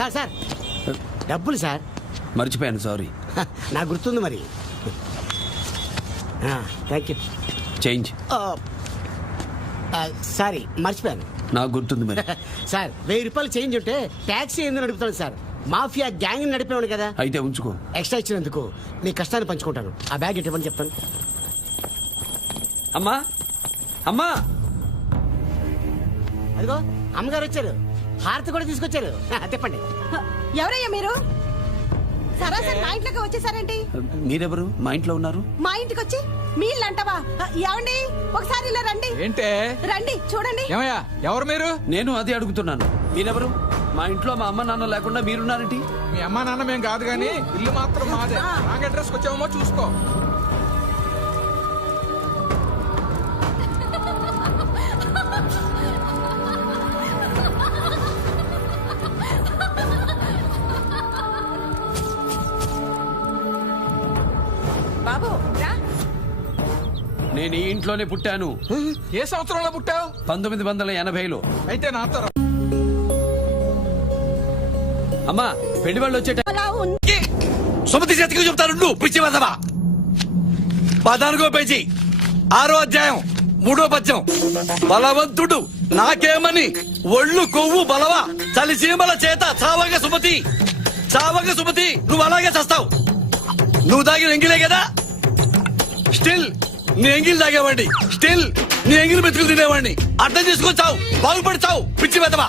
Sir sir డబ్బులు sir. మర్చిపోయాను, sorry. నాకు గుర్తుంది మరి. Thank you. చేంజ్. సారీ మర్చిపోయాను. నాకు గుర్తుంది మరి. సార్ 1000 రూపాయలు చేంజ్ ఉంటే ట్యాక్సీ ఎందుకు నడుపుతాడు సార్? మాఫియా గ్యాంగ్ నడిపేవాడు కదా. అయితే ఉంచుకో. ఎక్స్ట్రా ఇచ్చినందుకు మీ కష్టాన్ని పంచుకుంటాను. ఆ బ్యాగ్ ఇవ్వని చెప్తాను. అమ్మా, అమ్మా, అదిగో అమ్మగారు వచ్చారు. హారతి కూడా తీసుకొచ్చారు. చెప్పండి. ఎవరయ్యా మీరు? సరాసరి మా ఇంట్లోకి వచ్చేసారేంటి? మీరెవరు? మా ఇంట్లో ఉన్నారు. మా ఇంటికి వచ్చి మీ ఇల్లు అంటావా? ఏమండి ఒకసారి ఇలా రండి. ఏంటే? రండి చూడండి. ఏమయ్యా, ఎవరు మీరు? నేను అదే అడుగుతున్నాను. మీరెవరు? మా ఇంట్లో మా అమ్మ నాన్న లేకుండా మీరున్నారేంటి? మీ అమ్మా నాన్న మేం కాదు గానీ ఇల్లు మాత్రం మాదే. రాంగ్ అడ్రస్ వచ్చామో చూసుకో. బాబు రా. నేను ఈ ఇంట్లోనే పుట్టాను. ఏ సంవత్సరంలో పుట్టావు? 1980లో. అయితే నాతో రా. అమ్మా, పెళ్లి వాళ్ళు వచ్చేట. అలా ఉంది. సుమతి చేతికి చెప్తారు. నువ్వు పిచ్చి వదవా. 14వ పేజీ 6వ అధ్యాయం 3వ పద్యం. బలవంతుడు నాకేమని ఒళ్ళు కొవ్వు బలవా చలిసీమల చేత చావగ సుమతి, చావగ సుమతి. నువ్వు అలాగే చస్తావు. నువ్వు తాగిన ఎంగిలే కదా. స్టిల్ నీ ఎంగిల్ తాగేవాడిని, స్టిల్ నీ ఎంగిల్ మెతుకులు తినేవాడిని. అర్థం చేసుకొచ్చావు, బాగుపడతావు. పిచ్చి వెదవా.